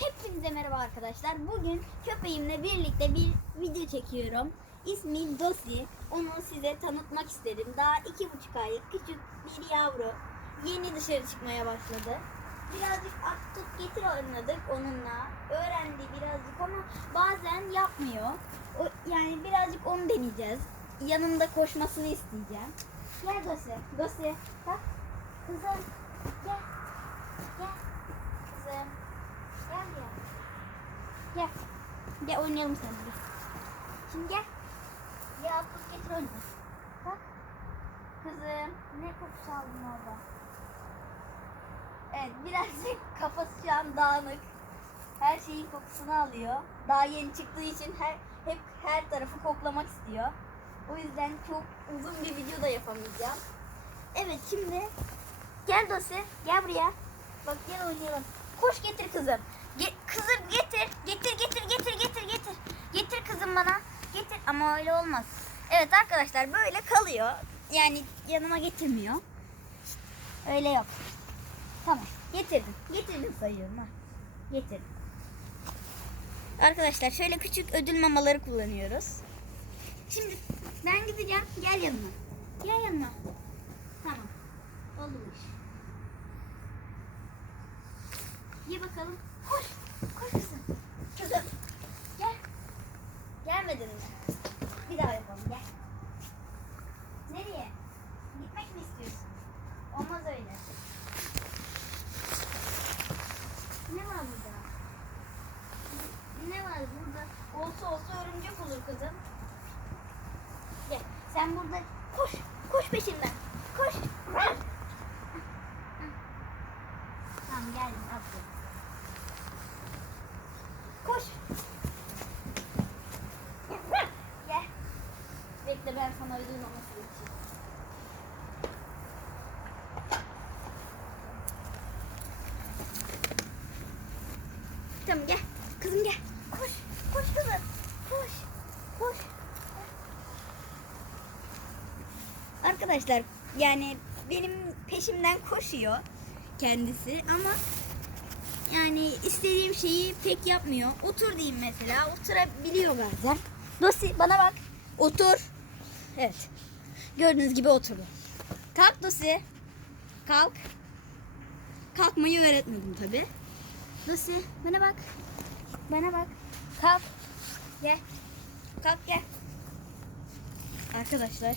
Hepinize merhaba arkadaşlar. Bugün köpeğimle birlikte bir video çekiyorum. İsmi Dosi. Onu size tanıtmak istedim. Daha iki buçuk aylık küçük bir yavru. Yeni dışarı çıkmaya başladı. Birazcık at tut getir oynadık onunla. Öğrendi birazcık ama bazen yapmıyor. O, yani birazcık onu deneyeceğiz. Yanımda koşmasını isteyeceğim. Gel Dosi. Dosi. Bak. Kızım. Gel. Gel. Kızım. Gel. Gel. Oynayalım seninle. Şimdi gel. Ya tut getir oyna. Bak. Kızım ne kokusu aldın orada? Evet birazcık kafası şu an dağınık. Her şeyin kokusunu alıyor. Daha yeni çıktığı için her hep her tarafı koklamak istiyor. O yüzden çok uzun bir video da yapamayacağım. Evet şimdi gel Dosi gel buraya. Bak gel oynayalım. Koş getir kızım. Ge- kızım getir. Getir getir getir getir getir. Getir kızım bana. Getir ama öyle olmaz. Evet arkadaşlar böyle kalıyor. Yani yanıma getirmiyor. Öyle yok. Tamam getirdim. Getirdim sayıyorum ha. Getirdim. Arkadaşlar şöyle küçük ödül mamaları kullanıyoruz. Şimdi ben gideceğim. Gel yanıma. Gel yanıma. Tamam. Oldu bu iş. Ye bakalım. Koş. Koş kızım. Kızım. Gel. Gelmedin mi? Daha yapalım. Gel. Nereye? Gitmek mi istiyorsun? Olmaz öyle. Ne var burada? Ne var burada? Olsa olsa örümcek olur kızım. Gel. Sen burada koş. Koş peşimden. Koş. Tamam geldim. Aferin. Koş. Gel. Bekle ben sana ödül maması geçeyim. Tamam gel. Kızım gel. Koş. Koş kızım. Koş. Koş. Arkadaşlar yani benim peşimden koşuyor kendisi ama yani istediğim şeyi pek yapmıyor. Otur diyeyim mesela. Oturabiliyor bazen. Dosi bana bak. Otur. Evet. Gördüğünüz gibi oturdu. Kalk Dosi. Kalk. Kalkmayı öğretmedim tabi. Dosi bana bak. Bana bak. Kalk. Gel. Kalk gel. Arkadaşlar.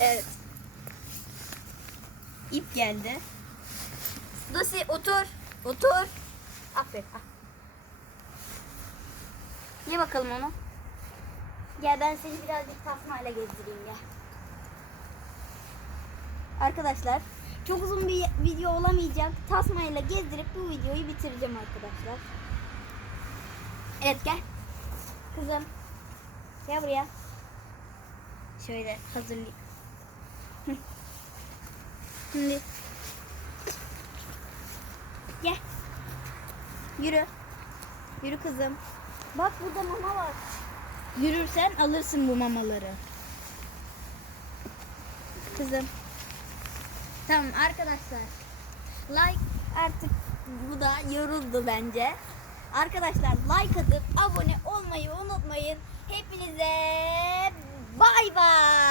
Evet. İp geldi. Dosi otur. Otur. Aferin. al. Ye bakalım onu. Gel ben seni birazcık tasmayla gezdireyim gel. Arkadaşlar çok uzun bir video olamayacak. Tasmayla gezdirip bu videoyu bitireceğim arkadaşlar. Evet gel. Kızım. Gel buraya. Şöyle hazırlayayım. Şimdi Gel. Yürü. Yürü kızım. Bak burada mama var. Yürürsen alırsın bu mamaları. Kızım. Tamam arkadaşlar. Like artık bu da yoruldu bence. Arkadaşlar like atıp abone olmayı unutmayın. Hepinize bay bay.